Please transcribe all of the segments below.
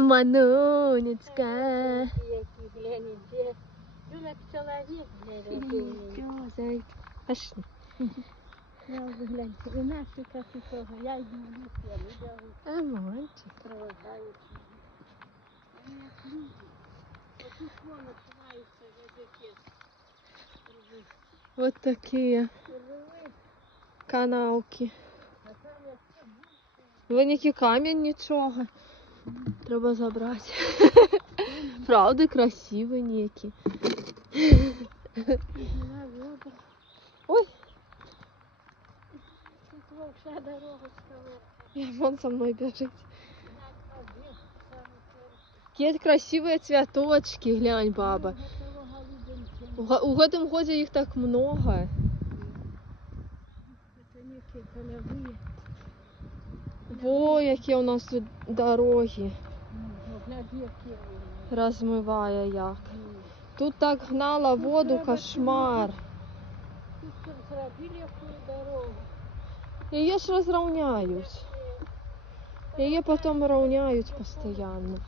Манонечка. Пошли. І наші красивого, я йду в ліс, я люблю. А мальчик. Провожають. Вони як люди. Отут воно починається язики. Вот такие канавки. Виніки камінь нічого. Треба забрати. Правда, красиві ніякі. Ой. Вся дорога стала. Вон со мной бежит. Какие красивые цветочки, глянь, баба. У этом годе их так много. Це ніякі поляві. Во, які у нас тут дороги. Гляді, які Розмиває як. Тут так гнала воду, кошмар. тут зробили яку дорогу. Її ж розрівняють. Її потім рівняють постійно.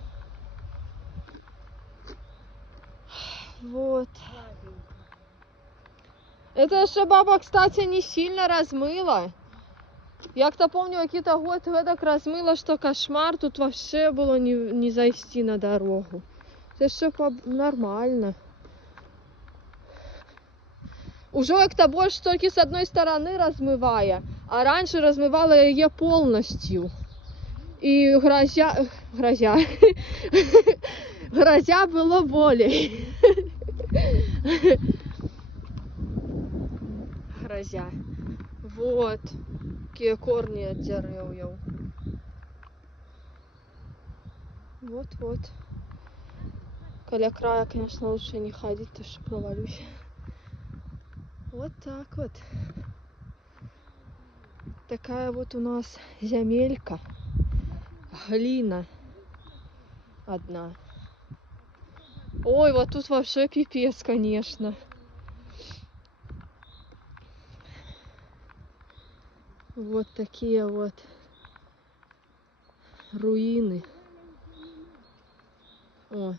Вот. Это же баба, кстати, не сильно размыла. Як-то помню, какие-то год так размыло, что кошмар. Тут вообще было не зайти на дорогу. Это все нормально. Уже как-то больше только с одной стороны размывая, а раньше размывала ее полностью. И грозя было более. Грозя. Вот. Какие корни от деревьев. Вот. Коля края, конечно, лучше не ходить, то что провалюсь. Вот так вот. Такая вот у нас земелька. Глина одна. Ой, вот тут вообще пипец, конечно. Вот такие вот руины. О,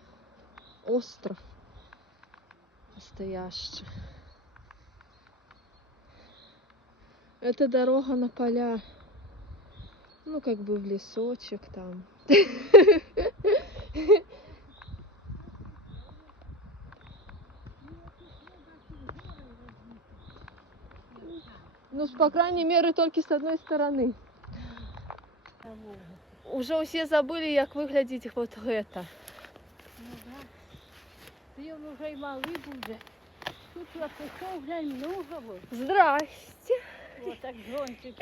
остров настоящий. Это дорога на поля. Ну, как бы в лесочек там. Ну, по крайней мере, только с одной стороны. Уже все забыли, как выглядит вот это. Ну, да. Ти вже й малий буде. Тут я пішов, глянь, много вот. Здрасте. Вот так зонтики.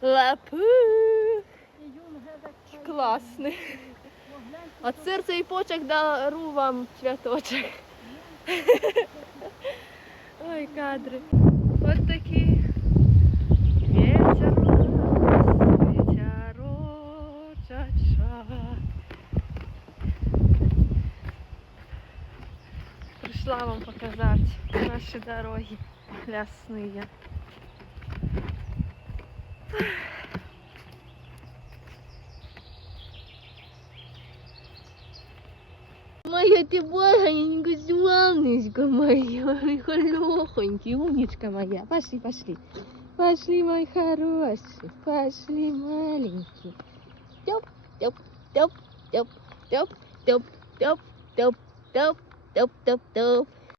Лапу. Классный. От серця і почек дару вам цвяточек. Ой, кадри. Вот такие. Пришла вам показать наши дороги лесные. Моя ты богонька, солнышко моя, холёхонький, умничка моя. Пошли. Пошли, мой хороший, пошли, маленький. Топ. Топ.